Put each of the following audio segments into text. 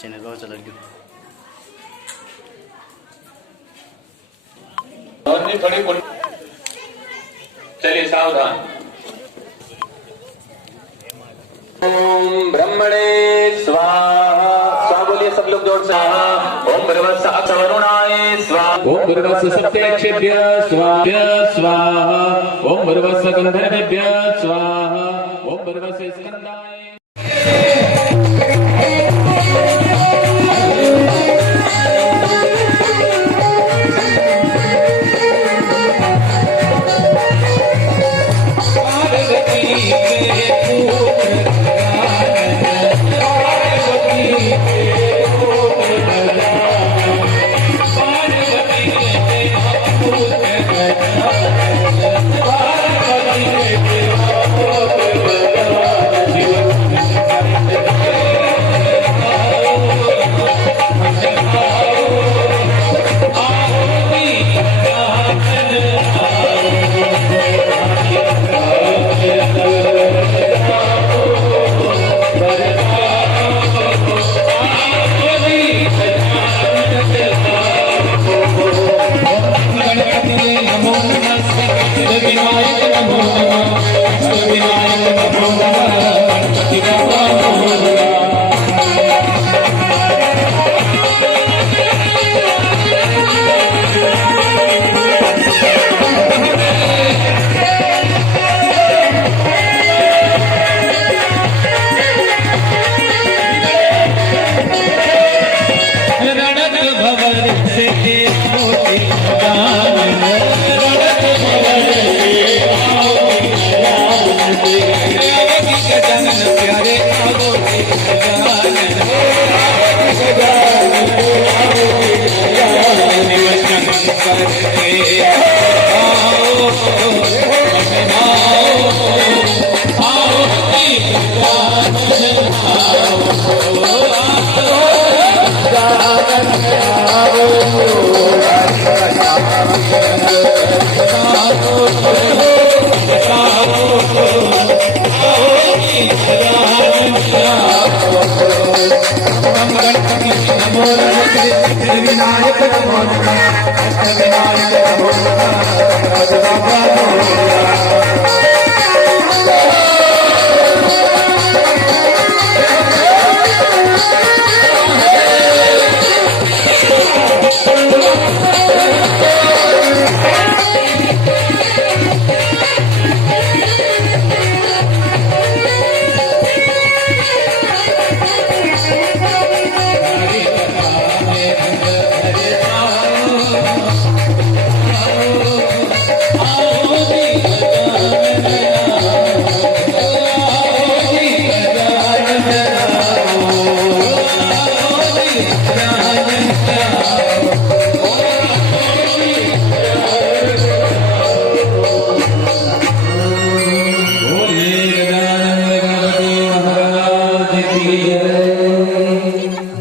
Channel पर चल गया और नहीं थोड़ी चलिए सावधान। ओम ब्रह्मणे स्वाहा। स्वाहा बोलिए सब लोग जोर से। ओम भर्गवस्स अक्षवरुणाय स्वाहा। ओम भर्गवस्स सप्तर्षिभ्यः स्वाहा। ओम भर्गवस्स गन्धर्वेभ्यः स्वाहा। ओम भर्गवस्स स्कंदाय।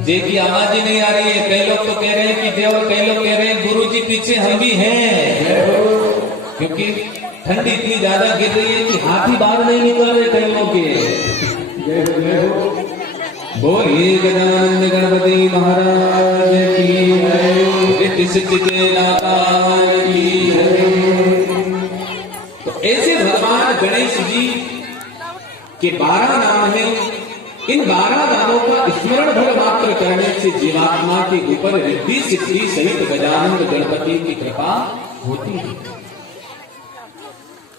देखिए आवाज ही नहीं आ रही है। कई लोग तो कह रहे हैं कि देव, कई लोग कह रहे हैं गुरु जी पीछे हम भी हैं, क्योंकि ठंडी इतनी ज्यादा गिर रही है कि हाथ ही बाहर नहीं निकल रहे कई लोग के। बोलिए गजानन गणपति महाराज की जय, सिद्धि के दाता की जय। तो ऐसे भगवान गणेश जी के 12 नाम हैं। इन 12 नामों का स्मरण भर मात्र करने से जीवात्मा के ऊपर रिद्धि सिद्धि सहित गजानन गणपति की कृपा होती है।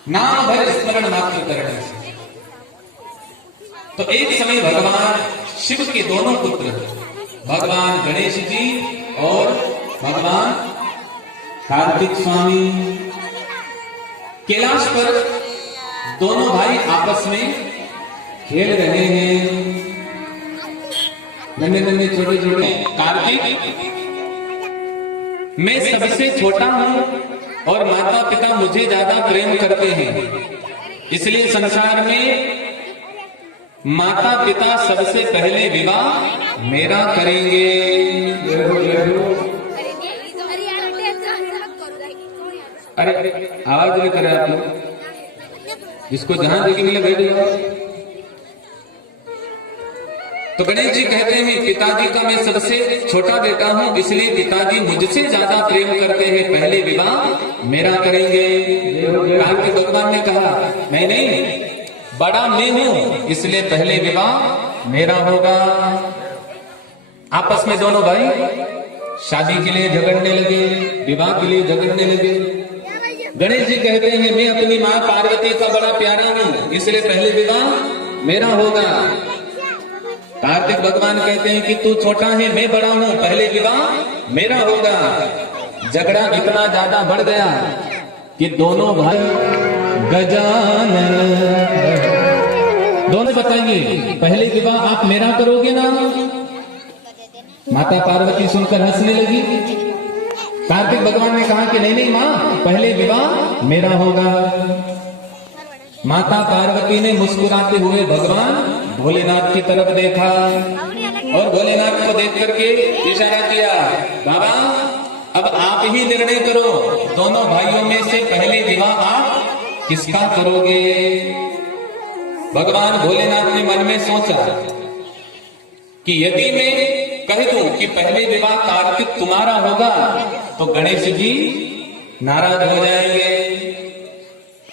नाम भर स्मरण मात्र करने से। तो एक समय भगवान शिव के दोनों पुत्र भगवान गणेश जी और भगवान कार्तिक स्वामी कैलाश पर दोनों भाई आपस में खेल रहे हैं। नन्हे नन्हे छोटे छोटे। कार्तिक, मैं सबसे छोटा हूं और माता पिता मुझे ज्यादा प्रेम करते हैं, इसलिए संसार में माता पिता सबसे पहले विवाह मेरा करेंगे। अरे आवाज नहीं करे आप लोग, जिसको जहां देखी मिले बैठ जाओ। तो गणेश जी कहते हैं पिताजी का मैं सबसे छोटा बेटा हूं, इसलिए पिताजी मुझसे ज्यादा प्रेम करते हैं, पहले विवाह मेरा करेंगे। कार्तिक भगवान ने कहा नहीं नहीं, बड़ा मैं हूं, इसलिए पहले विवाह मेरा होगा। आपस में दोनों भाई शादी के लिए झगड़ने लगे, विवाह के लिए झगड़ने लगे। गणेश जी कहते हैं मैं अपनी माँ पार्वती का बड़ा प्यारा हूं, इसलिए पहले विवाह मेरा होगा। कार्तिक भगवान कहते हैं कि तू छोटा है मैं बड़ा हूं, पहले विवाह मेरा होगा। झगड़ा इतना ज्यादा बढ़ गया कि दोनों भाई गजानन, दोनों बताइए पहले विवाह आप मेरा करोगे ना? माता पार्वती सुनकर हंसने लगी। कार्तिक भगवान ने कहा कि नहीं नहीं माँ, पहले विवाह मेरा होगा। माता पार्वती ने मुस्कुराते हुए भगवान भोलेनाथ की तरफ देखा और भोलेनाथ को देख करके इशारा किया, बाबा अब आप ही निर्णय करो, दोनों भाइयों में से पहले विवाह आप किसका करोगे? भगवान भोलेनाथ ने मन में सोचा कि यदि मैं कह दूं कि पहले विवाह कार्तिक तुम्हारा होगा तो गणेश जी नाराज हो जाएंगे,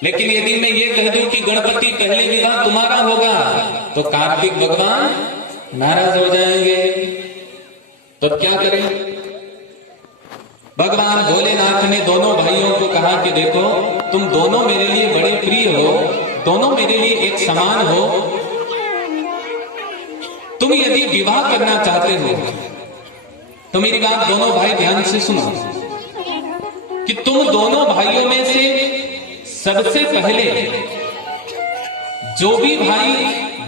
लेकिन यदि मैं ये कह दूं कि गणपति पहले विवाह तुम्हारा होगा तो कार्तिक भगवान नाराज हो जाएंगे। तो क्या करें? भगवान भोलेनाथ ने दोनों भाइयों को कहा कि देखो तुम दोनों मेरे लिए बड़े प्रिय हो, दोनों मेरे लिए एक समान हो। तुम यदि विवाह करना चाहते हो तो मेरी बात दोनों भाई ध्यान से सुनो कि तुम दोनों भाइयों में से सबसे पहले जो भी भाई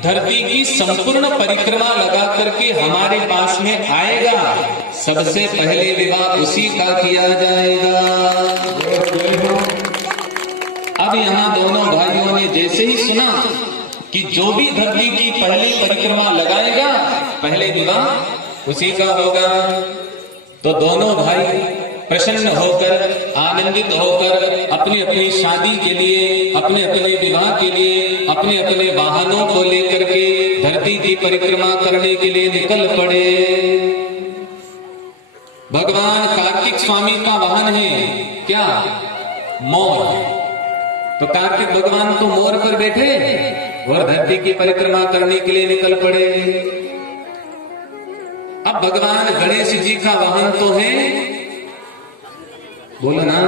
धरती की संपूर्ण परिक्रमा लगा करके हमारे पास में आएगा, सबसे पहले विवाह उसी का किया जाएगा। अब यहाँ दोनों भाइयों ने जैसे ही सुना कि जो भी धरती की पहली परिक्रमा लगाएगा पहले विवाह उसी का होगा, तो दोनों भाई प्रसन्न होकर आनंदित होकर अपनी अपनी शादी के लिए, अपने अपने विवाह के लिए, अपने अपने वाहनों को लेकर के धरती की परिक्रमा करने के लिए निकल पड़े। भगवान कार्तिक स्वामी का वाहन है क्या? मोर। तो कार्तिक भगवान तो मोर पर बैठे और धरती की परिक्रमा करने के लिए निकल पड़े। अब भगवान गणेश जी का वाहन तो है, बोलो ना,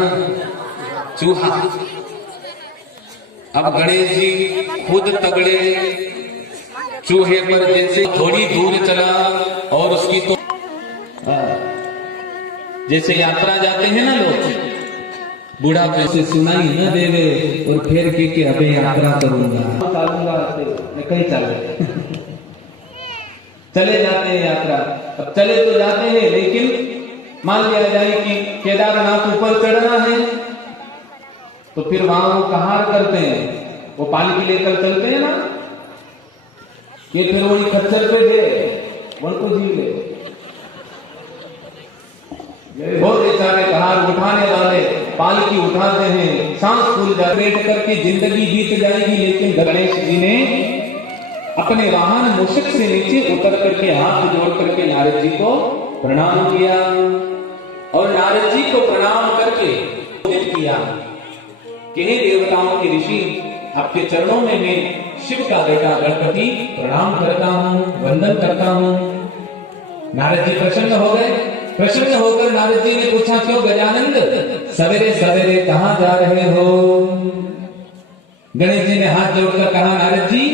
चूहा। अब गणेश जी खुद तगड़े चूहे पर जैसे थोड़ी दूर चला और उसकी तो जैसे यात्रा जाते हैं ना लोग, बूढ़ा पैसे सुनाई न देवे और फिर के अबे यात्रा करूंगा, कहीं चले जाते हैं यात्रा। अब चले तो जाते हैं, लेकिन मान लिया जाए कि केदारनाथ ऊपर चढ़ना है तो फिर वहां वो कहार करते हैं, वो पालकी लेकर चलते हैं ना, ये फिर वही खच्चर पे गए उनको जी ले, बहुत सारे कहार उठाने वाले पालकी उठाते हैं, सांस फूल जा बैठ करके जिंदगी बीत जाएगी। लेकिन गणेश जी ने अपने वाहन मूषक से नीचे उतर करके हाथ जोड़ करके नारद जी को प्रणाम किया और नारद जी को प्रणाम करके किया कि हे देवताओं के ऋषि, आपके चरणों में मैं शिव का बेटा गणपति प्रणाम करता हूँ, वंदन करता हूँ। नारद जी प्रसन्न हो गए। प्रसन्न होकर नारद जी ने पूछा, क्यों गजानंद, सवेरे सवेरे कहाँ जा रहे हो? गणेश जी ने हाथ जोड़कर कहा, नारद जी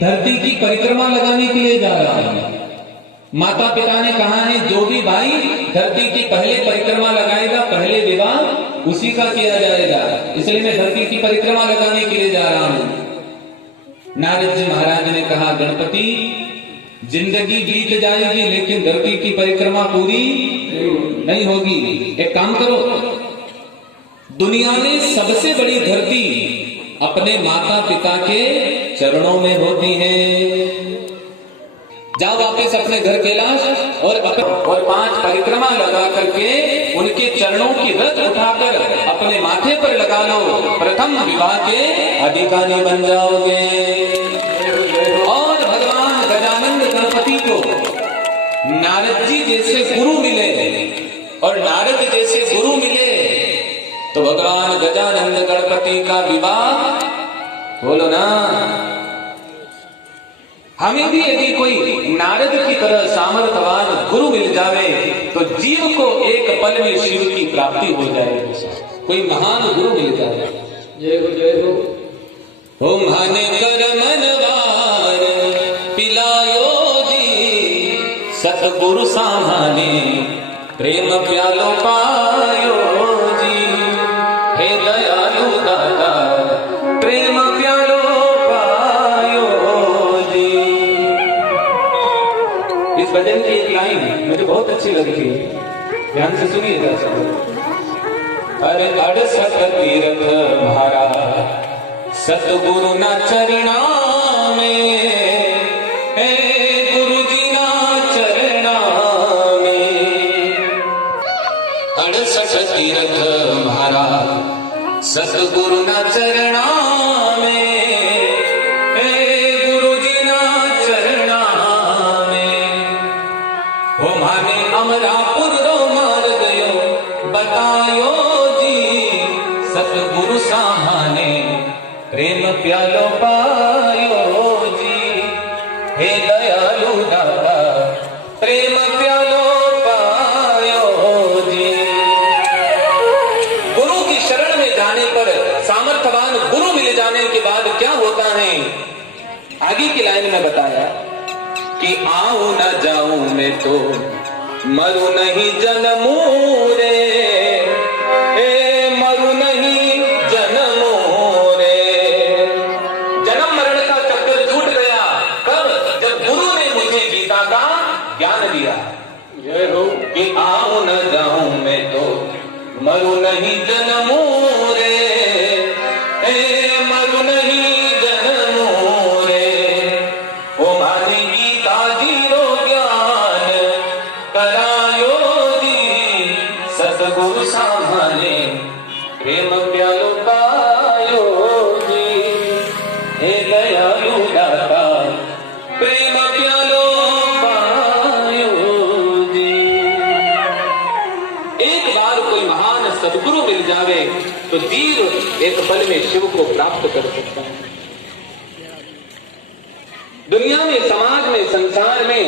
धरती की परिक्रमा लगाने के लिए जा रहा हूं। माता पिता ने कहा है जो भी भाई धरती की पहले परिक्रमा लगाएगा पहले विवाह उसी का किया जाएगा, इसलिए मैं धरती की परिक्रमा लगाने के लिए जा रहा हूं। नारद जी महाराज ने कहा, गणपति जिंदगी बीत जाएगी लेकिन धरती की परिक्रमा पूरी नहीं होगी। एक काम करो, दुनिया में सबसे बड़ी धरती अपने माता पिता के चरणों में होती है। जाओ वापस अपने घर कैलाश और 5 परिक्रमा लगा करके उनके चरणों की रथ उठाकर अपने माथे पर लगा लो, प्रथम विवाह के अधिकारी बन जाओगे। और भगवान गजानंद गणपति को नारद जी जैसे गुरु मिले और नारद जैसे गुरु मिले तो भगवान गजानंद गणपति का विवाह, बोलो ना। हमें भी यदि कोई नारद की तरह सामर्थ्यवान गुरु मिल जावे तो जीव को एक पल में शिव की प्राप्ति हो जाएगी। कोई महान गुरु मिल जाए। जय हो जय हो। ओम हने कर मनवार पिलायो जी, सतगुरु सामाने प्रेम प्यालो पायो जी। हे दयालु दाता प्रेम प्यालो पायो जी। इस भजन की एक लाइन मुझे बहुत अच्छी लगी, ध्यान से सुनिएगा सब। अरे 68 तीर्थ भारा सतगुरु ना चरणा में, हे गुरु जी ना चरणा में। 68 तीर्थ भारा सतगुरु ना चरणा में, हे गुरु जी ना चरणा में। हो माने अमरापुर रो मार गयो बतायो जी, सतगुरु सामाने प्रेम प्यालो पायो जी। हे दयालु दाता प्रेम प्यालो पायो जी। गुरु की शरण में जाने पर, सामर्थ्यवान गुरु मिल जाने के बाद क्या होता है, आगे की लाइन में बताया कि आऊं न जाऊं मैं तो मरु नहीं जन्मू रे, मरु नहीं जन्मो रे। जन्म मरण का चक्कर छूट गया कब, जब गुरु ने मुझे गीता का ज्ञान दिया। जय हो। कि आऊं न जाऊं मैं तो मरु नहीं जन्मो रे, मरु नहीं जन्मो रे। ओ माने गीता जीरो ज्ञान करायो जी, सतगुरु सामाने प्रेम प्यालो पायो जी। हे दयालु दाता प्रेम प्यालो पायो जी। एक बार कोई महान सद्गुरु मिल जावे तो जीव एक पल में शिव को प्राप्त कर सकता है। दुनिया में, समाज में, संसार में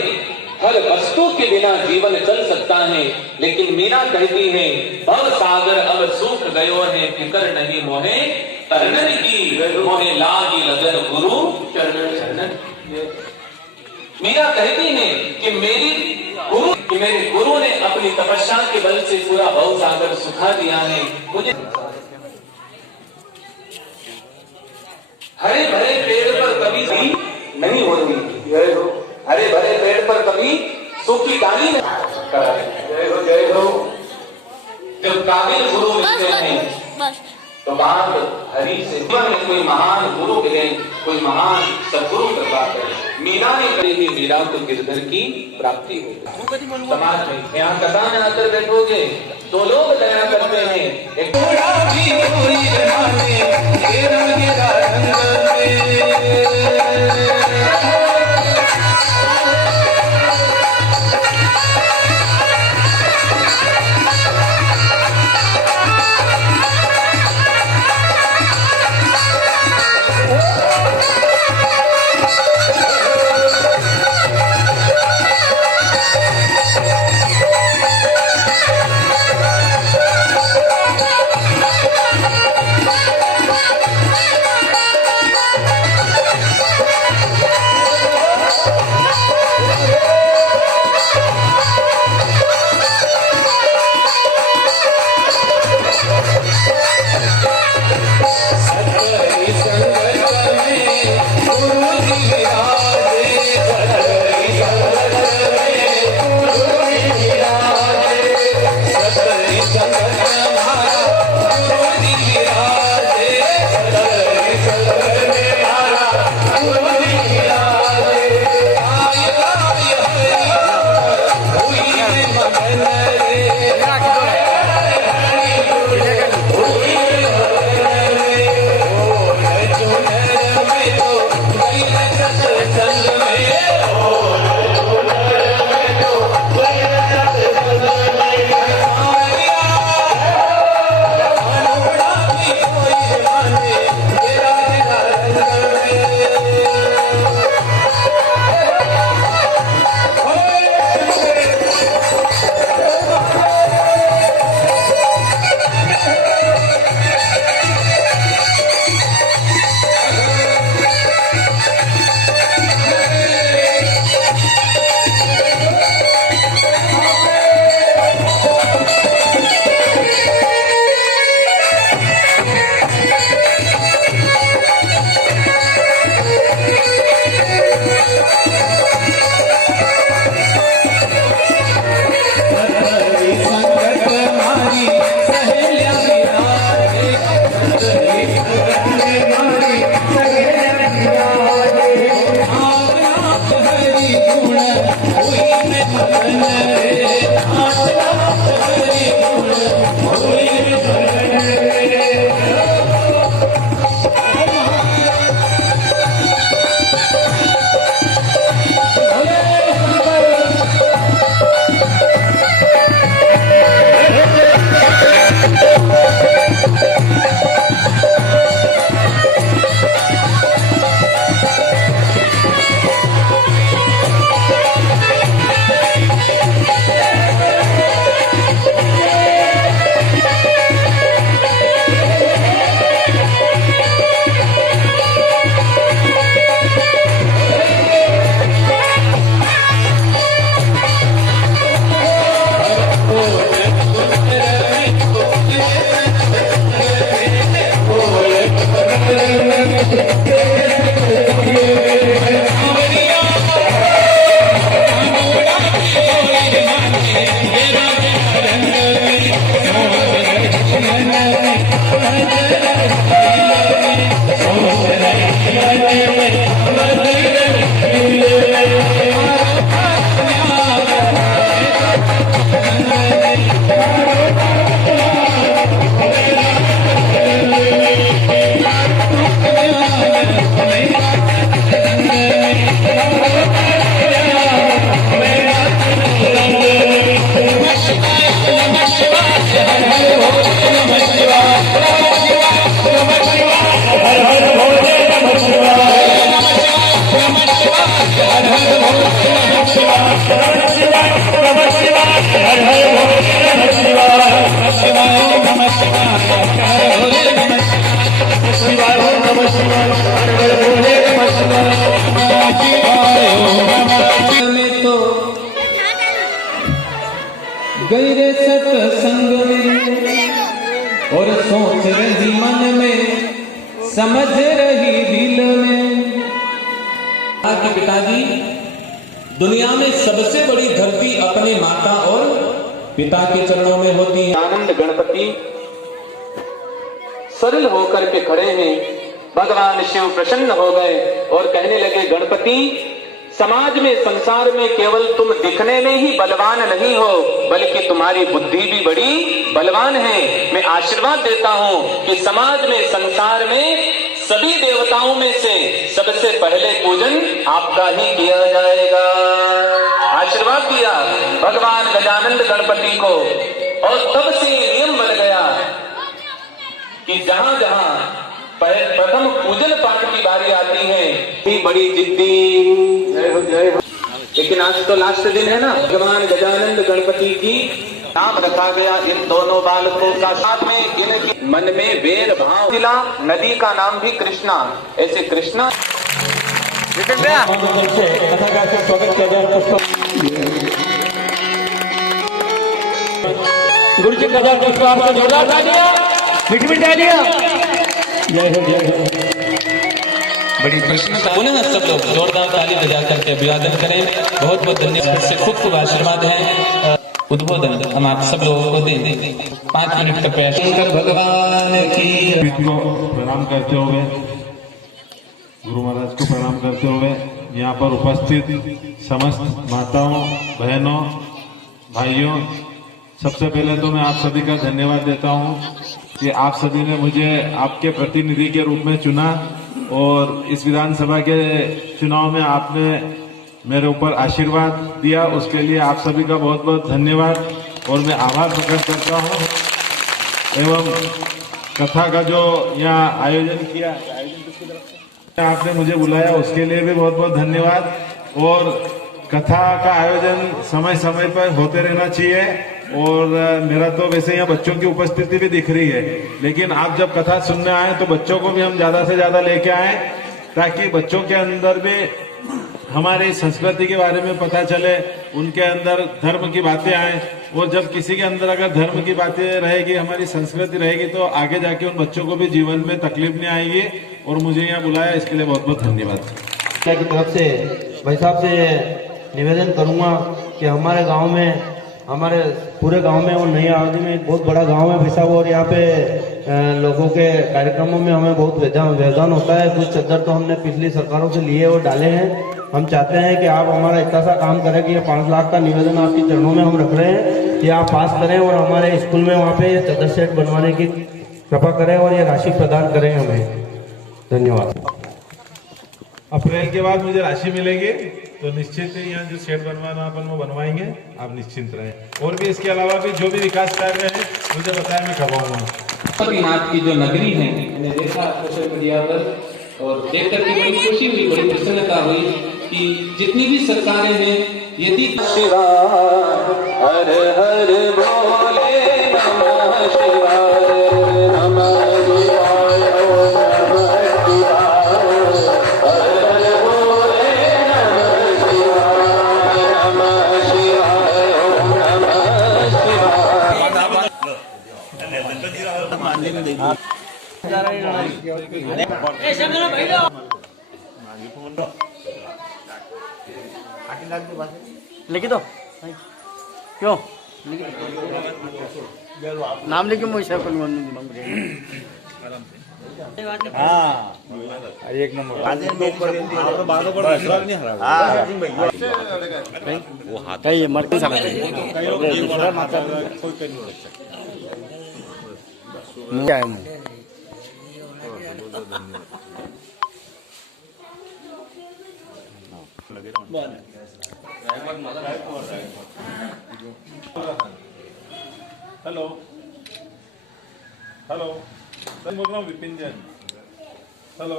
हर वस्तु के बिना जीवन चल सकता है, लेकिन मीरा कहती है भव सागर अब सूख गयो है, फिकर नहीं मोहे तरनन की, मोहे लागी लगन गुरु चरण। मीरा कहती है कि मेरे गुरु ने अपनी तपस्या के बल से पूरा भव सागर सुखा दिया है। मुझे हरे भरे पेड़ पर कभी नहीं होती, हरे भरे पेड़ पर कभी सूखी डाली नहीं। जय हो जय हो। जब काबिल गुरु मिलते हैं तो बात हरि से। कोई महान गुरु मिले, कोई महान सदगुरु कृपा करे। मीरा ने कही मीरा को गिरधर की प्राप्ति हो। समाज में यहाँ कथा में आकर बैठोगे तो लोग दया करते हैं, एक गई रे सत्संग में और सोच रही मन में, समझ रही दिल में। आगे पिताजी, दुनिया में सबसे बड़ी धरती अपने माता और पिता के चरणों में होती है। आनंद गणपति सरल होकर के खड़े हैं। भगवान शिव प्रसन्न हो गए और कहने लगे, गणपति, समाज में, संसार में केवल तुम दिखने में ही बलवान नहीं हो, बल्कि तुम्हारी बुद्धि भी बड़ी बलवान है। मैं आशीर्वाद देता हूं कि समाज में, संसार में सभी देवताओं में से सबसे पहले पूजन आपका ही किया जाएगा। आशीर्वाद दिया भगवान गजानंद गणपति को, और तब से नियम बन गया कि जहां जहां प्रथम पूजन पाठ की बारी आती है, बड़ी जिद्दी, लेकिन आज तो लास्ट दिन है ना। भगवान गजानंद गणपति की नाम रखा गया इन दोनों बालकों का। साथ में इनके मन में वेर भाव मिला। नदी का नाम भी कृष्णा, ऐसे कृष्णा। गुरु जी का जोरदार तालियां, मीठी तालियां। जय हो, जय हो। बड़ी प्रसन्नता। पुनः सब लोग जोरदार ताली बजा करके अभिवादन करें। बहुत बहुत धन्यवाद से खूब खूब आशीर्वाद है। उद्बोधन हम आप सब लोगों को दें। 5 मिनट का प्रयास। भगवान की को प्रणाम करते हुए, गुरु महाराज को प्रणाम करते हुए, यहाँ पर उपस्थित समस्त माताओं, बहनों, भाइयों, सबसे पहले तो मैं आप सभी का धन्यवाद देता हूँ कि आप सभी ने मुझे आपके प्रतिनिधि के रूप में चुना, और इस विधानसभा के चुनाव में आपने मेरे ऊपर आशीर्वाद दिया। उसके लिए आप सभी का बहुत बहुत धन्यवाद, और मैं आभार प्रकट करता हूँ। एवं कथा का जो यहाँ आयोजन किया, आपने मुझे बुलाया, उसके लिए भी बहुत बहुत धन्यवाद। और कथा का आयोजन समय समय पर होते रहना चाहिए, और मेरा तो वैसे यहाँ बच्चों की उपस्थिति भी दिख रही है, लेकिन आप जब कथा सुनने आए तो बच्चों को भी हम ज्यादा से ज्यादा लेके आए, ताकि बच्चों के अंदर भी हमारी संस्कृति के बारे में पता चले, उनके अंदर धर्म की बातें आए। और जब किसी के अंदर अगर धर्म की बातें रहेगी, हमारी संस्कृति रहेगी, तो आगे जाके उन बच्चों को भी जीवन में तकलीफ नहीं आएगी। और मुझे यहाँ बुलाया, इसके लिए बहुत बहुत धन्यवाद। की तरफ से भाई साहब से निवेदन करूंगा कि हमारे गांव में, हमारे पूरे गांव में और नई आबादी में एक बहुत बड़ा गांव है भाई साहब, और यहाँ पे लोगों के कार्यक्रमों में हमें बहुत व्यवधान होता है। कुछ चद्दर तो हमने पिछली सरकारों से लिए और डाले हैं, हम चाहते हैं कि आप हमारा इतना सा काम करें कि ये 5 लाख का निवेदन आपके चरणों में हम रख रहे हैं कि आप पास करें और हमारे स्कूल में वहाँ पे चदर सेट बनवाने की कृपा करें और ये राशि प्रदान करें हमें। धन्यवाद। अप्रैल के बाद मुझे राशि मिलेगी तो निश्चित ही यहाँ जो शेड बनवाना अपन वो बनवाएंगे, आप निश्चिंत रहें। और भी इसके अलावा भी जो भी विकास कार्य है मुझे बताया, मैं करवाऊंगा। नाथ की जो नगरी है, मैंने देखा सोशल मीडिया पर और देख करके बड़ी खुशी हुई, बड़ी प्रसन्नता हुई कि जितनी भी सरकारें हैं यदि हर हर बोले नमः शिवाय, नमः शिवाय, नमः शिवाय, नमः शिवाय, नमः लिखी दो क्यों नाम लिखे मुझे एक नंबर कहीं मरती क्या है हेलो हेलो सर, बोल रहा हूँ विपिन जैन। हेलो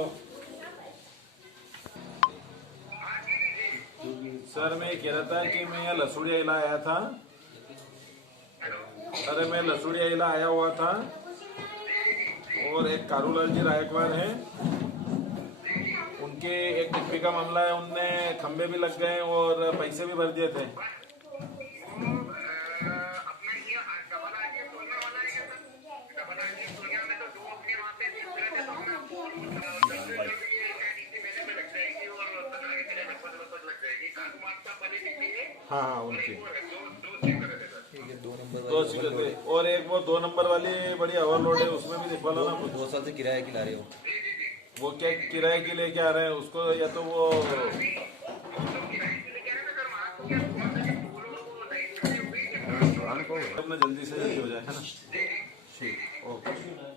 सर, मैं कह रहा था कि मैं यहाँ लसूड़िया इला आया था। अरे मैं लसूड़िया इला आया हुआ था और एक कारूलाल जी रायकवाड़ हैं, उनके एक डिप्टी का मामला है, उनने खंबे भी लग गए और पैसे भी भर दिए थे। हाँ हाँ, उनकी 2 थे और एक वो 2 नंबर वाली बड़ी ओवरलोड है, उसमें भी दिखवा लो ना। 2 साल से किराए की ला रहे हो, वो क्या किराए की लेके आ रहे हैं उसको, या तो वो अपना जल्दी से जल्दी हो जाए, है ना। ठीक, ओके।